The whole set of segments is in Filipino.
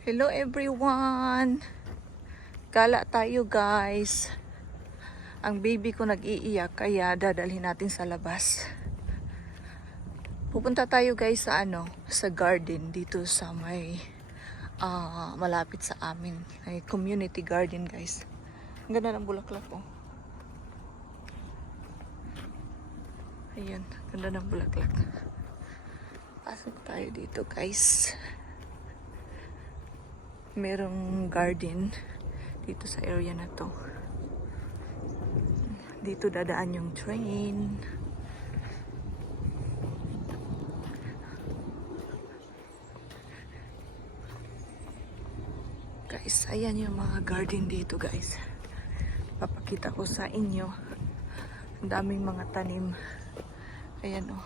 Hello everyone! Gala tayo guys. Ang baby ko nag-iiyak kaya dadalhin natin sa labas. Pupunta tayo guys sa sa garden dito sa may malapit sa amin. Ay, community garden guys. Ang ganda ng bulaklak oh. Ayan, ganda ng bulaklak. Pasok tayo dito guys. Merong garden dito sa area na to. Dito dadaan yung train. Guys, ayan yung mga garden dito guys. Papakita ko sa inyo. Ang daming mga tanim. Ayan oh.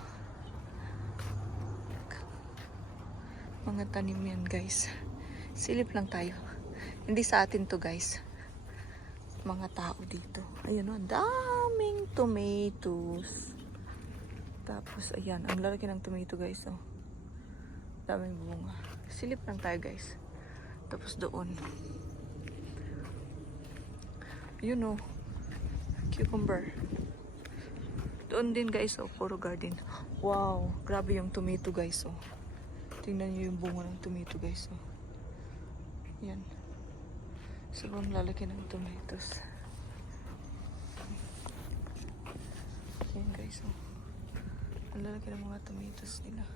Mga tanim yan guys. Silip lang tayo. Hindi sa atin to guys. Mga tao dito. Ayan o, daming tomatoes. Tapos ayan, ang lalaki ng tomato guys oh. Daming bunga. Silip lang tayo guys. Tapos doon. Yun o. Cucumber. Doon din guys oh, puro garden. Wow, grabe yung tomato guys oh. Tingnan nyo yung bunga ng tomato guys oh. Yan. Sobrang lalaki ng tomatoes. Yan guys oh. Ang lalaki ng mga tomatoes nila.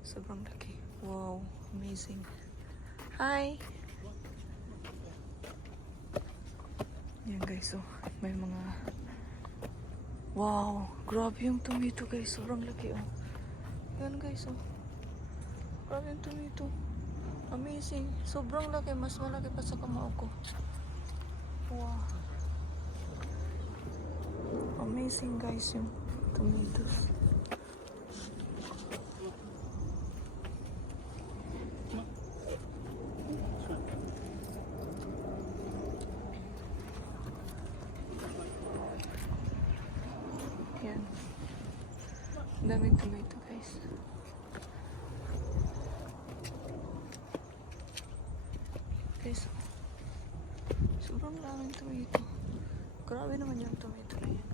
Sobrang laki. Wow, amazing. Hi! Yan guys oh. May mga... Wow! Grabe yung tomato guys. Sobrang laki oh. Yan guys oh. Grabe yung tomato. Amazing. Sobrang laki. Mas malaki pa sa kamao ko. Wow. Amazing guys yung tomatoes. Yan. Daming tomato guys. Guys, sobrang daming tomato. Grabe naman yung tomato na yan.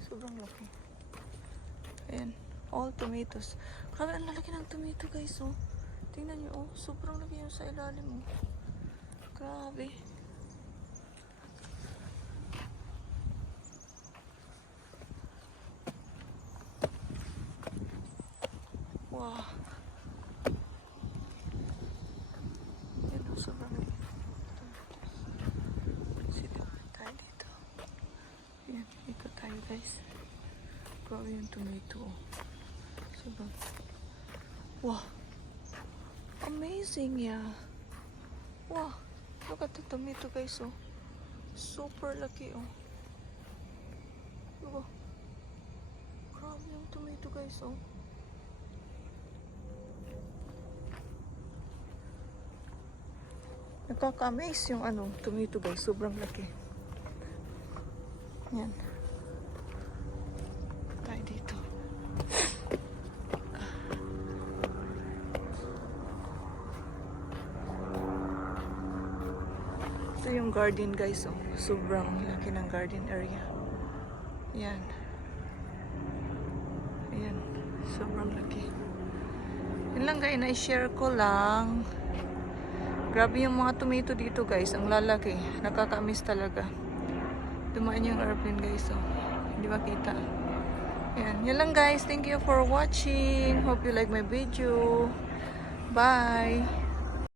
Sobrang laki. Ayan, all tomatoes. Grabe, ang lalaki ng tomato guys oh. Tingnan nyo oh, sobrang laki yung sa ilalim oh. Grabe. Wow. Yan oh, sobrang laki. Ayan, ikot tayo guys. Grabe yung tomato oh. Sobrang... Wow! Amazing yeah! Wow! Look at the tomato guys oh. Super laki oh. Diba? Grabe yung tomato guys oh. Nakaka-amaze yung tomato guys. Sobrang laki. Yan. Tayo dito. Ito yung garden guys oh. Sobrang laki ng garden area. Yan. Ayan. Sobrang laki. Yun lang guys, na-share ko lang. Grabe yung mga tomato dito guys. Ang lalaki. Nakaka-miss talaga. Dumaan yung airplane guys oh. Hindi makita. Ayan. Yan lang guys. Thank you for watching. Hope you like my video. Bye!